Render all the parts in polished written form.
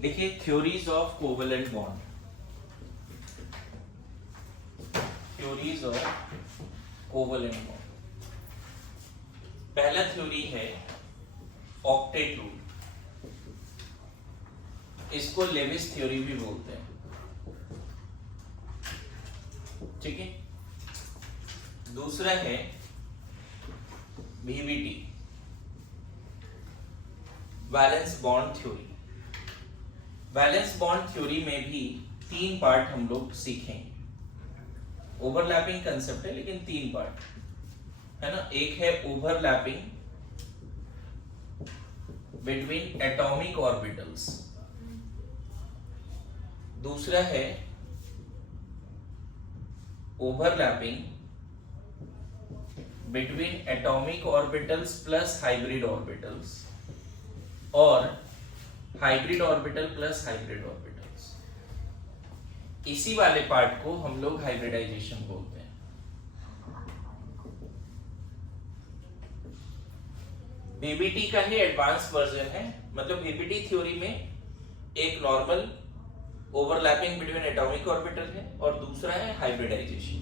देखिए theories of covalent bond, theories of covalent bond. पहला theory है ऑक्टेट रूल, इसको लेविस थ्योरी भी बोलते हैं, ठीक है। दूसरा है VBT, valence bond theory. Valence bond theory में भी 3 पार्ट हम लोग सीखेंगे। ओवरलैपिंग कंसेप्ट है लेकिन 3 पार्ट है ना। एक है ओवरलैपिंग बिटवीन एटॉमिक ऑर्बिटल्स, दूसरा है overlapping between atomic orbitals plus hybrid orbitals, और hybrid orbital plus hybrid orbitals. इसी वाले पार्ट को हम लोग हाइब्रिडाइजेशन बोलते हैं। VBT का ही एडवांस वर्जन है, मतलब VBT थ्योरी में एक normal overlapping between atomic orbital है और दूसरा है हाइब्रिडाइजेशन।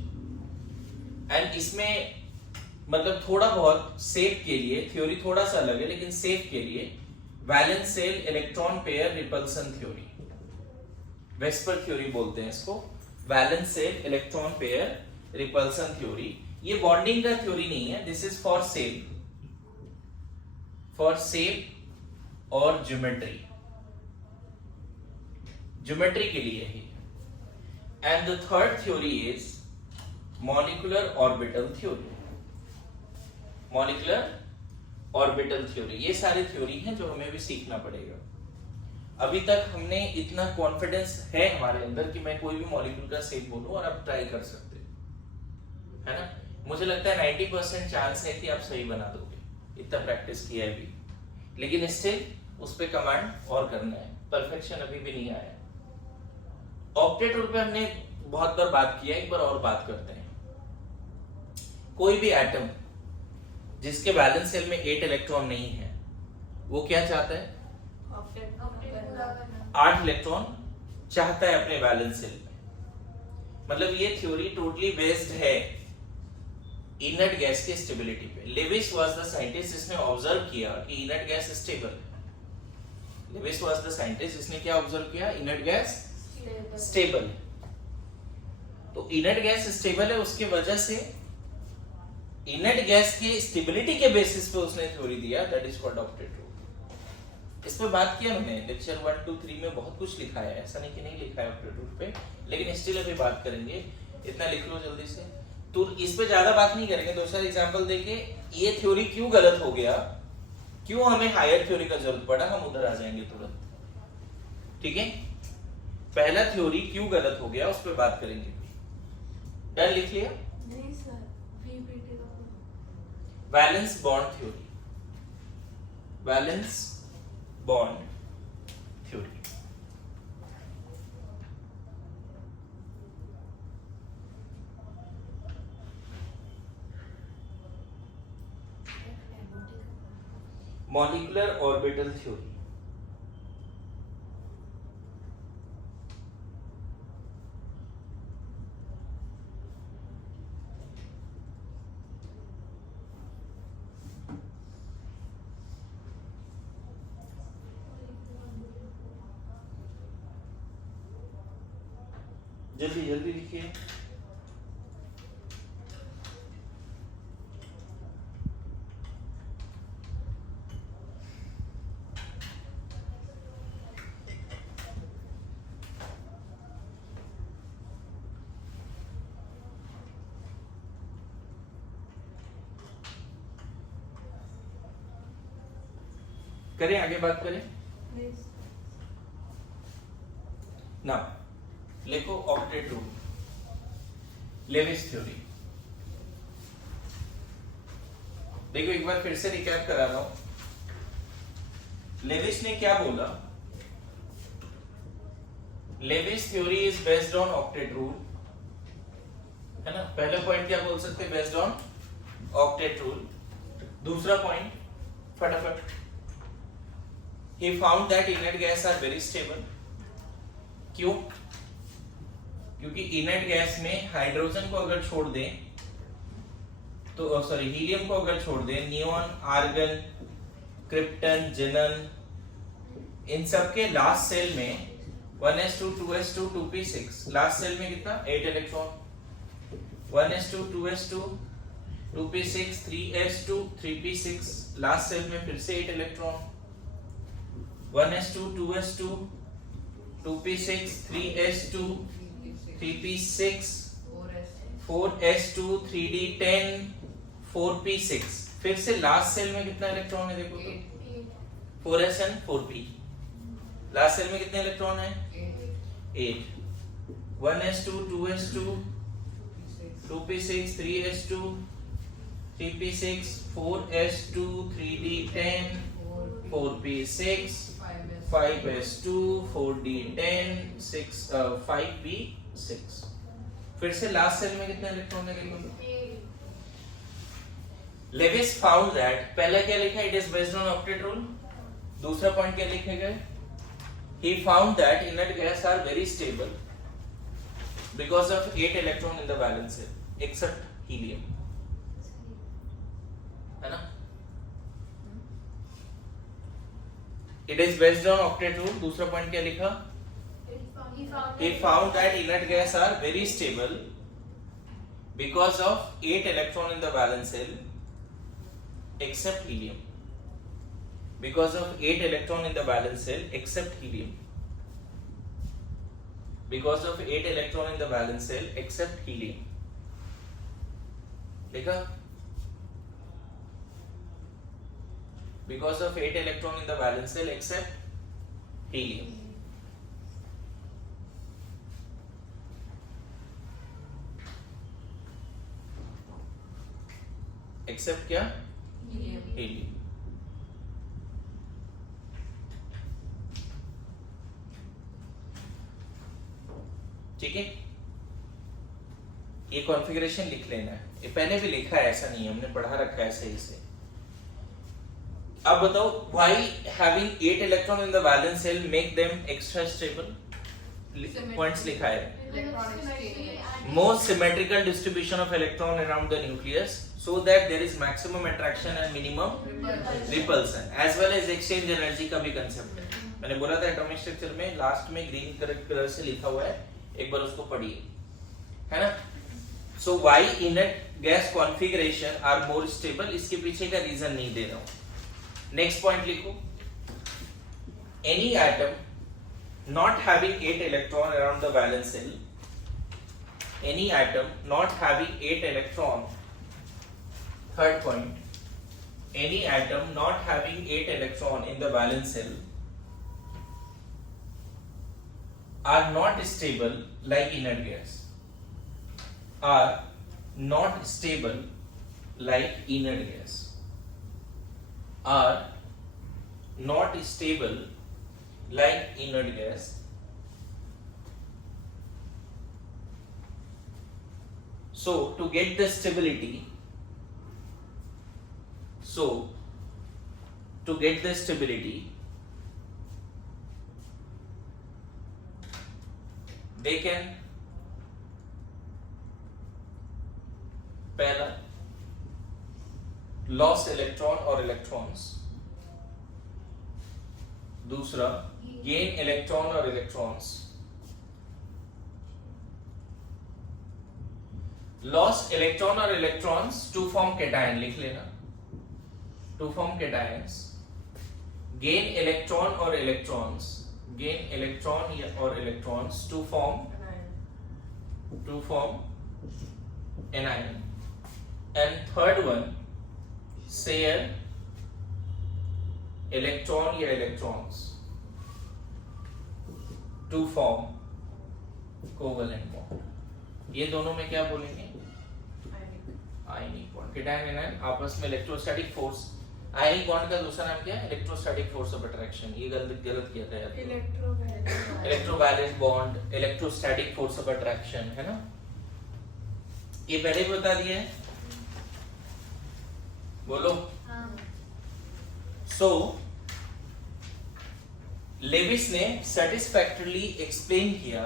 एंड इसमें मतलब थोड़ा बहुत सेफ के लिए, थ्योरी थोड़ा सा अलग है लेकिन सेफ के लिए valence shell electron pair repulsion theory, VSEPR theory बोलते हैं इसको, valence shell electron pair repulsion theory. ये बॉन्डिंग का थ्योरी नहीं है, दिस इज फॉर शेप और ज्योमेट्री, ज्योमेट्री के लिए ही। And the third theory is molecular orbital theory, molecular orbital theory. ये सारी थ्योरी हैं जो हमें भी सीखना पड़ेगा। अभी तक हमने इतना कॉन्फिडेंस है हमारे अंदर कि मैं कोई भी मॉलिक्यूल का शेप बोलूं और आप ट्राई कर सकते है ना। मुझे लगता है 90% चांस है कि आप सही बना दोगे, इतना प्रैक्टिस किया है भी, लेकिन स्टिल उस पे कमांड और करना है, परफेक्शन अभी भी नहीं आया। ऑक्टेट रूल पे हमने बहुत बार बात किया, एक बार और बात करते हैं। कोई भी एटम जिसके वैलेंस शेल में 8 इलेक्ट्रॉन नहीं है, वो क्या चाहता है? 8 इलेक्ट्रॉन चाहता है अपने वैलेंस शेल में। मतलब ये थ्योरी टोटली बेस्ड है इनर्ट गैस की स्टेबिलिटी पे। लेविस वाज द साइंटिस्ट जिसने ऑब्जर्व किया कि इनर्ट गैस स्टेबल है। लेविस वाज द साइंटिस्ट जिसने क्या ऑब्जर्व किया? इनर्ट गैस स्टेबल है। तो इनर्ट गैस स्टेबल है, उसके वजह से इनर्ट गैस के स्टेबिलिटी के बेसिस पे उसने थ्योरी दिया, that is called octet rule. इस पे बात किया मैंने लेक्चर 1, 2, 3 में, बहुत कुछ लिखा है, ऐसा नहीं कि नहीं लिखा है ऑक्टेट रूल पे, लेकिन स्टिल अभी बात करेंगे। इतना लिख लो जल्दी से, तो इस पे ज्यादा बात नहीं करेंगे। दूसरा एग्जांपल देके ये थ्योरी क्यों गलत हो गया, क्यों हमें हायर थ्योरी का जरूरत पड़ा, हम उधर आ जाएंगे तुरंत, ठीक है। पहला थ्योरी क्यों गलत हो गया उस पर बात करेंगे। डन, लिख लिया? नहीं सर, VBT का valence bond theory, valence bond theory. Molecular orbital theory, जल्दी जल्दी लिखिए। करें, आगे बात करें ना। लिखो ऑक्टेट रूल, लेविस थ्योरी। देखो एक बार फिर से रिकैप करा रहा हूं। लेविस ने क्या बोला? Lewis theory is based on octet rule, है ना। पहला पॉइंट क्या बोल सकते हैं? Based on octet rule. दूसरा पॉइंट फटाफट he found that inert gas are very stable. क्यों? क्योंकि इनर्ट गैस में हाइड्रोजन को अगर छोड़ दें तो सॉरी हीलियम को अगर छोड़ दें, नियोन, आर्गन, क्रिप्टन, जिनन, इन सब के लास्ट सेल में 1s2 2s2 2p6, last cell में कितना 8 electron, 1s2 2s2 2p6 3s2 3p6, last cell में फिर से 8 electron, 1s2 2s2 2p6 3s2 3p6 4s2 3d10 4p6, फिर से लास्ट सेल में कितना इलेक्ट्रॉन है देखो तो 4s and 4p, last cell में कितने इलेक्ट्रॉन है 8, 1s2 2s2 2p6 3s2 3p6 4s2 3d10 4p6 5s2 4d10 6 5p6, फिर से लास्ट सेल में कितने इलेक्ट्रॉन है लेविस फाउंड दैट, पहला क्या लिखा it is based on octet rule, दूसरा पॉइंट क्या लिखेगा he found that inert gas are very stable because of 8 electron in the valence shell except helium, है ना, it is based on octet rule, दूसरा point क्या लिखा he found that inert gas are very stable because of 8 electron in the valence shell except helium, because of 8 electron in the valence shell except helium, because of 8 electron in the valence shell except helium, देखा, because of 8 electron in the valence shell except helium, except क्या helium, ठीक है, ये configuration लिख लेना है, ये पहले भी लिखा है, ऐसा नहीं है, हमने पढ़ा रखा है सही से। अब बताओ why having 8 electron in the valence shell make them extra stable, points लिखा है, most symmetrical distribution of electron around the nucleus so that there is maximum attraction and minimum repulsion as well as exchange energy का भी concept है, मैंने बोला था atomic structure में last में ग्रीन कलर से लिखा हुआ है, एक बार उसको पढ़िए, है ना। So why inert gas configuration are more stable, इसके पीछे का रीजन नहीं दे रहा हूं। नेक्स्ट पॉइंट लिखो, any atom not having 8 electron around the valence shell, any atom not having 8 electron, third point, any atom not having 8 electron in the valence shell are not stable like inert gas, are not stable like inert gas, are not stable like inert gas, so to get the stability, they can पहला loss electron और electrons, दूसरा gain electron और electrons, loss electron और electrons to form cation, लिख लेना, to form cations, gain electron और electrons, gain electron और electrons to form anion, and third one share electron या electrons to form covalent bond। ये दोनों में क्या बोलेंगे, आयनिक बॉन्ड, कैटायन एनायन आपस में इलेक्ट्रोस्टैटिक फोर्स, आयनिक बॉन्ड का दूसरा नाम क्या है, इलेक्ट्रोस्टैटिक फोर्स ऑफ अट्रैक्शन, ये गलत किया था यार, electrovalence bond, electrostatic force of attraction, है ना, ये पहले भी बता दिया है, बोलो। सो लेविस ने सेटिस्फैक्टरली एक्सप्लेन किया,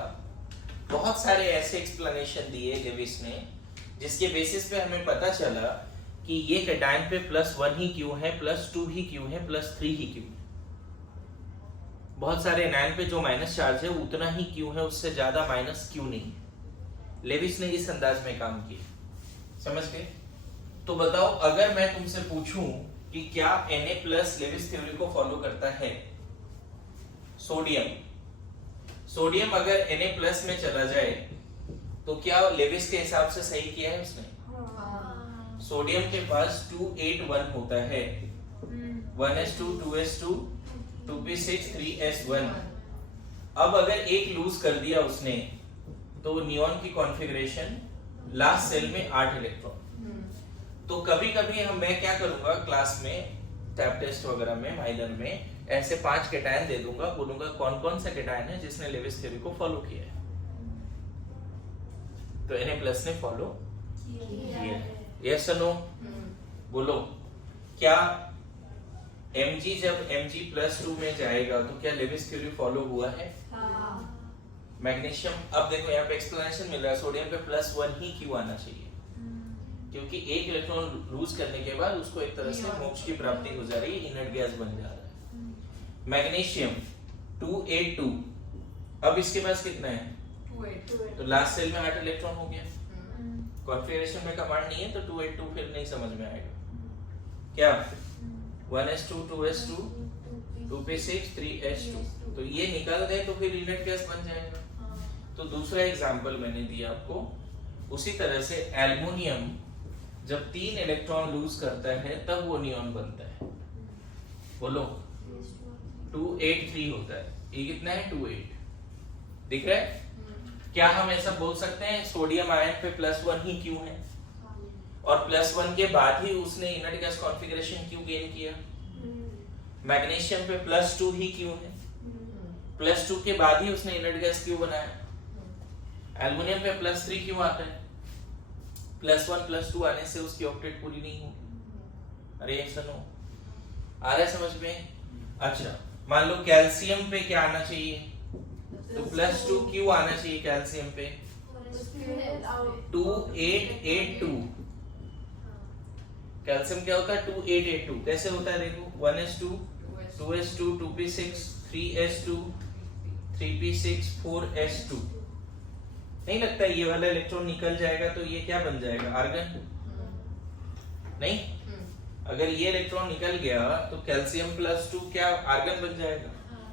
बहुत सारे ऐसे एक्सप्लेनेशन दिए लेविस ने जिसके बेसिस पे हमें पता चला कि ये कैटायन पे +1 ही क्यों है, +2 ही क्यों है, +3 ही क्यों है। बहुत सारे एनायन पे जो माइनस चार्ज है उतना ही क्यों है, उससे ज्यादा माइनस क्यों नहीं है। लेविस ने इस अंदाज में काम किया, समझ गए? तो बताओ, अगर मैं तुमसे पूछूं कि क्या Na+ लेविस थ्योरी को फॉलो करता है? सोडियम अगर Na+ में चला जाए तो क्या लेविस के हिसाब से सही किया है उसने? सोडियम के पास 281 होता है, 1s2 2s2 2p6 3s1। अब अगर एक लूज कर दिया उसने तो नियॉन की कॉन्फ़िगरेशन लास्ट सेल में 8 इलेक्ट्रॉन। तो कभी कभी मैं क्या करूंगा क्लास में, टैब टेस्ट वगैरह में, माइनर में ऐसे 5 कैटायन दे दूंगा, बोलूंगा कौन कौन सा कैटायन है जिसने लेविस थ्योरी को फॉलो किया है। तो Na+ ने फॉलो किया। यस और नो? बोलो, क्या Mg जब Mg+2 में जाएगा तो क्या लेविस थ्योरी फॉलो हुआ है? मैग्नीशियम, अब देखो यहाँ पे एक्सप्लेनेशन मिल रहा है, सोडियम पे +1 ही क्यों आना चाहिए? क्योंकि एक इलेक्ट्रॉन लूज करने के बाद उसको एक तरह से मोक्ष की प्राप्ति हो जा रही है, इनर्ट गैस बन जा रहा है। मैग्नीशियम 282, अब इसके पास कितना है? 282, तो लास्ट सेल में 8 इलेक्ट्रॉन हो गया। कॉन्फ़िगरेशन में कमांड नहीं है तो 282 फिर नहीं समझ में आएगा। क्या 1s2 2s2 2p6 3s2, तो ये निकाल दे तो फिर इनर्ट गैस बन जाएगा। तो दूसरा एग्जांपल मैंने दिया आपको। उसी तरह से एल्युमिनियम जब 3 इलेक्ट्रॉन लूज करता है तब वो नियॉन बनता है। बोलो, 283 होता है, ये कितना है? 28 दिख रहा है? क्या हम ऐसा बोल सकते हैं सोडियम आयन पे +1 ही क्यों है, और +1 के बाद ही उसने इनर्ट गैस कॉन्फ़िगरेशन क्यों गेन किया? मैग्नीशियम पे +2 ही क्यों है, +2 के बाद ही उसने इनर्ट गैस क्यों बनाया? एल्युमिनियम पे +3 क्यों आता है? +1 +2 आने से उसकी ऑक्टेट पूरी नहीं होगी। अरे सुनो, आ रहा है समझ में? अच्छा, मान लो कैल्शियम पे क्या आना चाहिए? तो +2 क्यों आना चाहिए कैल्शियम पे? 2882। कैल्शियम क्या होता है? 2882। कैसे होता है देखो, 1s2 2s2 2p6 3s2 3p6 4s2। नहीं लगता ये वाला इलेक्ट्रॉन निकल जाएगा तो ये क्या बन जाएगा? आर्गन? नहीं, अगर ये इलेक्ट्रॉन निकल गया तो कैल्शियम +2 क्या आर्गन बन जाएगा?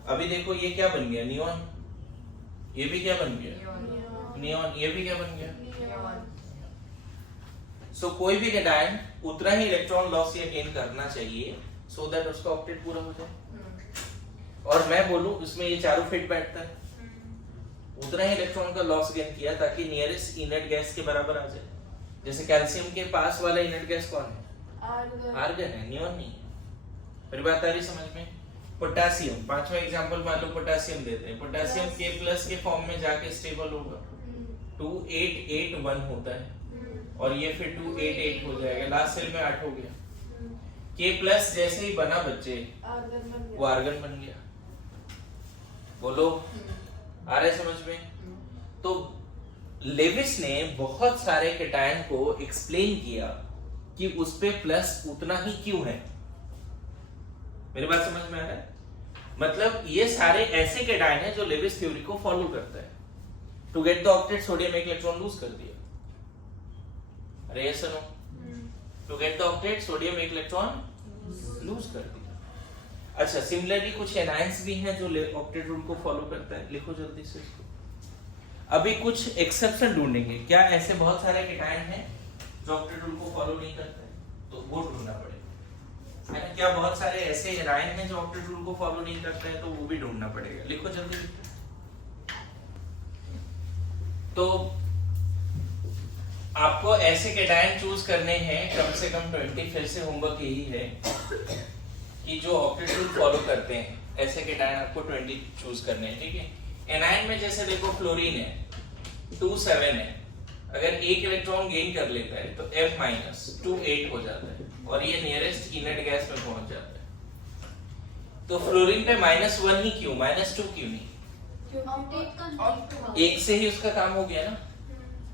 अभी देखो ये क्या बन गया? नियॉन। ये भी क्या बन गया? नियॉन। ये भी क्या बन गया? सो कोई भी कैटायन उतना ही इलेक्ट्रॉन लॉस या गेन करना चाहिए सो दैट उसका ऑक्टेट पूरा हो जाए। और मैं बोलूं उसमें ये चारों फिट बैठता है, उतना ही इलेक्ट्रॉन का लॉस गेन किया ताकि नियरेस्ट इनर्ट गैस के बराबर आ जाए। जैसे कैल्शियम के पास वाला इनर्ट गैस कौन है? आर्गन है, नियॉन नहीं है। मेरी बात आ रही समझ में? पोटेशियम, पांचवा एग्जांपल मान लो पोटेशियम देते हैं। पोटेशियम K+ के फॉर्म में जाके स्टेबल होगा, 2881 होता है, और ये फिर 288 हो जाएगा, लास्ट सेल में 8 हो गया। K+ जैसे ही बना बच्चे वो आर्गन बन गया। बोलो, आ रहा है समझ में? तो लेविस ने बहुत सारे कैटायन को एक्सप्लेन किया कि उस पे प्लस उतना ही क्यों है। मेरी बात समझ में आ रहा है? मतलब ये सारे ऐसे कैटायन हैं जो लेविस थ्योरी को फॉलो करता है। To get the octet sodium एक इलेक्ट्रॉन लूज कर दिया। अरे ये सुनो, to get the octet sodium एक इलेक्ट्रॉन लूज कर दिया। अच्छा, सिमिलरली कुछ एनायंस भी हैं जो ऑक्टेट रूल को फॉलो करता है। लिखो जल्दी से इसको। अभी कुछ एक्सेप्शन ढूंढेंगे। क्या ऐसे बहुत सारे कैटायन हैं जो ऑक्टेट रूल को फॉलो नहीं करते हैं? तो वो ढूंढना पड़ेगा। क्या बहुत सारे ऐसे एनायन हैं जो ऑक्टेट रूल को फॉलो नहीं करते हैं? तो वो भी ढूंढना पड़ेगा। लिखो जल्दी। तो आपको ऐसे कैटायन चूज करने हैं, कम से कम 20। फिर से होमवर्क यही है कि जो ऑक्टेट रूल फॉलो करते हैं ऐसे कैटायन आपको 20 चूज करने हैं, ठीक है? एनायन में जैसे देखो फ्लोरीन है 27 है, अगर एक इलेक्ट्रॉन गेन कर लेता है तो F- 28 हो जाता है और ये नियरेस्ट इनर्ट गैस में पहुंच जाता है। तो फ्लोरीन पे -1 ही क्यों, -2 क्यों नहीं? एक से ही उसका काम हो गया ना।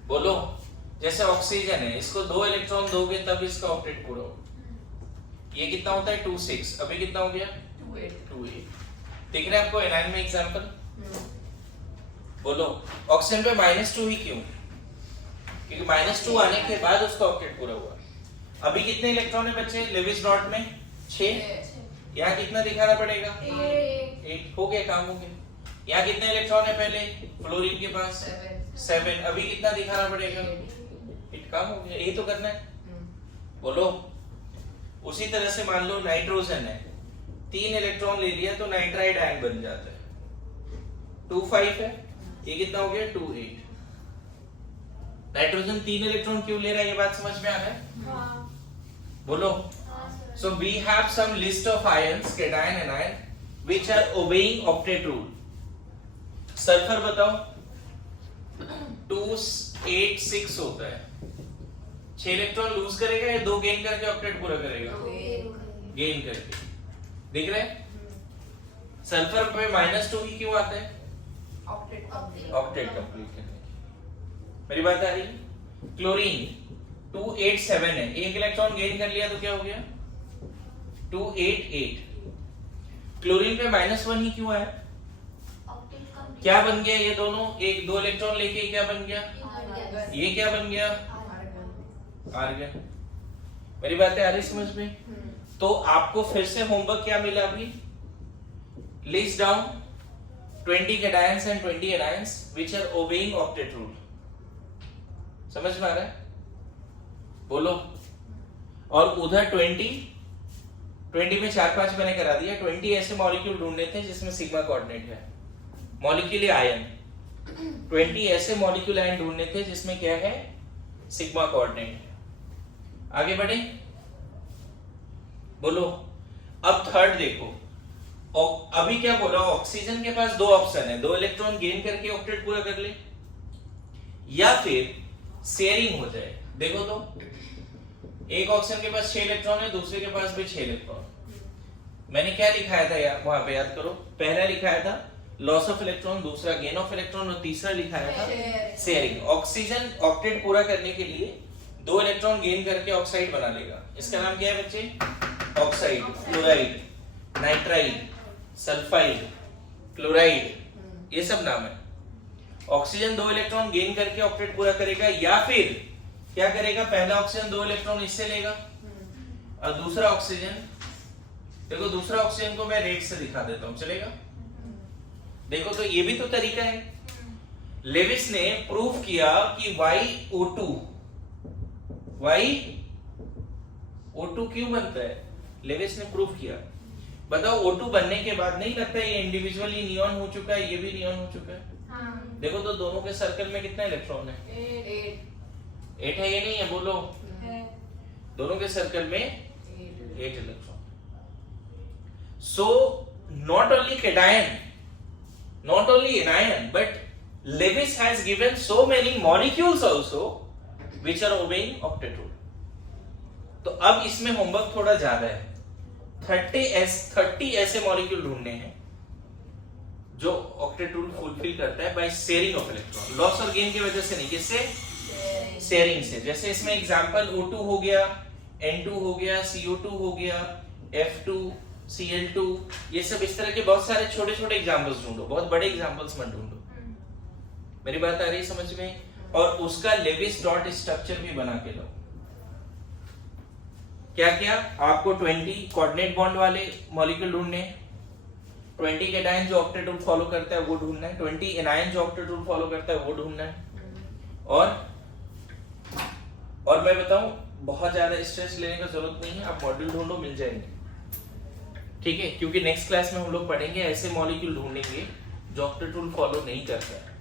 बोलो, जैसे ऑक्सीजन है, इसको 2 इलेक्ट्रॉन दोगे तब इसका ऑक्टेट पूरा होगा। ये कितना होता है 2 6, अभी कितना हो गया 2 8। दिख रहा है आपको एनाइन में एग्जांपल? बोलो, ऑक्सीजन पे -2 ही क्यों? क्योंकि -2 आने के बाद उसका ऑक्टेट पूरा हुआ। अभी कितने इलेक्ट्रॉन है बच्चे लेविस डॉट में? 6। यहाँ कितना दिखाना पड़ेगा? 8। हो गया, काम हो गया। यहाँ कितने इलेक्ट्रॉन है पहले फ्लोरीन के पास? 7। अभी कितना दिखाना पड़ेगा? 8। काम हो गया, यही तो करना है। बोलो, उसी तरह से मान लो नाइट्रोजन है, 3 इलेक्ट्रॉन ले लिया तो नाइट्राइड आयन बन जाता है। 2 5 है, ये कितना हो गया 2 8। नाइट्रोजन 3 इलेक्ट्रॉन क्यों ले रहा है, ये बात समझ में आ रहा है? बोलो, so we have some list of ions, cation, anion, which are obeying octet rule. Sulphur बताओ, 2 8 6 होता है। 6 इलेक्ट्रॉन लूज करेगा या 2 गेन करके ऑक्टेट पूरा करेगा? गेन करके। दिख रहा है? सल्फर पे -2 ही क्यों आता है? ऑक्टेट कंप्लीट करने की। मेरी बात आ रही है? क्लोरीन 2 8 7 है, एक इलेक्ट्रॉन गेन कर लिया तो क्या हो गया 2 8 8। क्लोरीन पे -1 ही क्यों आया? क्या बन गया ये दोनों? एक 2 इलेक्ट्रॉन लेके क्या बन गया? ये क्या बन गया? आर्गन। मेरी बातें आ रही समझ में? तो आपको फिर से होमवर्क क्या मिला अभी? List down 20 cations and 20 anions which are obeying octet rule. समझ में आ रहा है? बोलो। और उधर 20 में 4-5 मैंने करा दिया। 20 ऐसे मॉलिक्यूल ढूंढने थे जिसमें सिग्मा कोऑर्डिनेट है, मॉलिक्यूल आयन। 20 ऐसे मॉलिक्यूल आयन ढूंढने थे जिसमें क्या है, सिग्मा कोऑर्डिनेट है। आगे बढ़े, बोलो। अब थर्ड देखो, अभी क्या बोला, ऑक्सीजन के पास 2 ऑप्शन है, 2 इलेक्ट्रॉन गेन करके ऑक्टेट पूरा कर ले या फिर शेयरिंग हो जाए। देखो तो, एक ऑक्सीजन के पास 6 इलेक्ट्रॉन है, दूसरे के पास भी 6 इलेक्ट्रॉन। मैंने क्या लिखाया था यार वहां पे, याद करो। पहला लिखाया था लॉस ऑफ इलेक्ट्रॉन, दूसरा गेन ऑफ इलेक्ट्रॉन और तीसरा लिखाया था शेयरिंग। ऑक्सीजन ऑक्टेट पूरा करने के लिए 2 इलेक्ट्रॉन गेन करके ऑक्साइड बना लेगा। इसका नाम क्या है बच्चे? Oxide, fluoride, nitride, sulphide, chloride, ये सब नाम है। ऑक्सीजन 2 इलेक्ट्रॉन गेन करके ऑक्टेट पूरा करेगा या फिर क्या करेगा, पहला ऑक्सीजन 2 इलेक्ट्रॉन इससे लेगा और दूसरा ऑक्सीजन, देखो दूसरा ऑक्सीजन को मैं रेड से दिखा देता हूं, चलेगा? देखो तो ये भी तो तरीका है। लेविस ने प्रूव किया कि YO2 क्यों बनता है, लेविस ने प्रूव किया। बताओ, O2 बनने के बाद नहीं लगता ये इंडिविजुअली नियॉन हो चुका है, ये भी नियॉन हो चुका है। देखो तो दोनों के सर्कल में कितने इलेक्ट्रॉन है? 8 है, ये नहीं है? बोलो, दोनों के सर्कल में 8 electron. So not only cation, not only anion, but Lewis has given so many molecules also which are obeying octet rule. तो अब इसमें होमवर्क थोड़ा ज्यादा है। 30 ऐसे मॉलिक्यूल ढूंढने हैं जो ऑक्टेट रूल फुलफिल करता है by sharing of electron. Loss और गेन की वजह से नहीं, किससे? शेयरिंग से। जैसे इसमें एग्जांपल O2 हो गया, N2 हो गया, CO2 हो गया, F2, Cl2, ये सब इस तरह के बहुत सारे छोटे छोटे एग्जांपल्स ढूंढो, बहुत बड़े एग्जांपल्स मत ढूंढो। मेरी बात आ रही है समझ में? और उसका लेविस डॉट स्ट्रक्चर भी बना के लो। क्या क्या आपको 20 कोऑर्डिनेट बॉन्ड वाले मॉलिक्यूल ढूंढने हैं, 20 कैटायन जो ऑक्टेट रूल फॉलो करता है वो ढूंढना है, 20 एनायन जो ऑक्टेट रूल फॉलो करता है वो ढूंढना है। और मैं बताऊं, बहुत ज्यादा स्ट्रेस लेने का जरूरत नहीं है, आप मॉड्यूल ढूंढो, मिल जाएंगे, ठीक है? क्योंकि नेक्स्ट क्लास में हम लोग पढ़ेंगे ऐसे मॉलिक्यूल ढूंढेंगे जो ऑक्टेट रूल फॉलो नहीं करता है,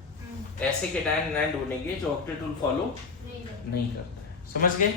ऐसे कैटायन एनायन ढूंढेंगे जो ऑक्टेट रूल फॉलो नहीं करता है। समझ गए?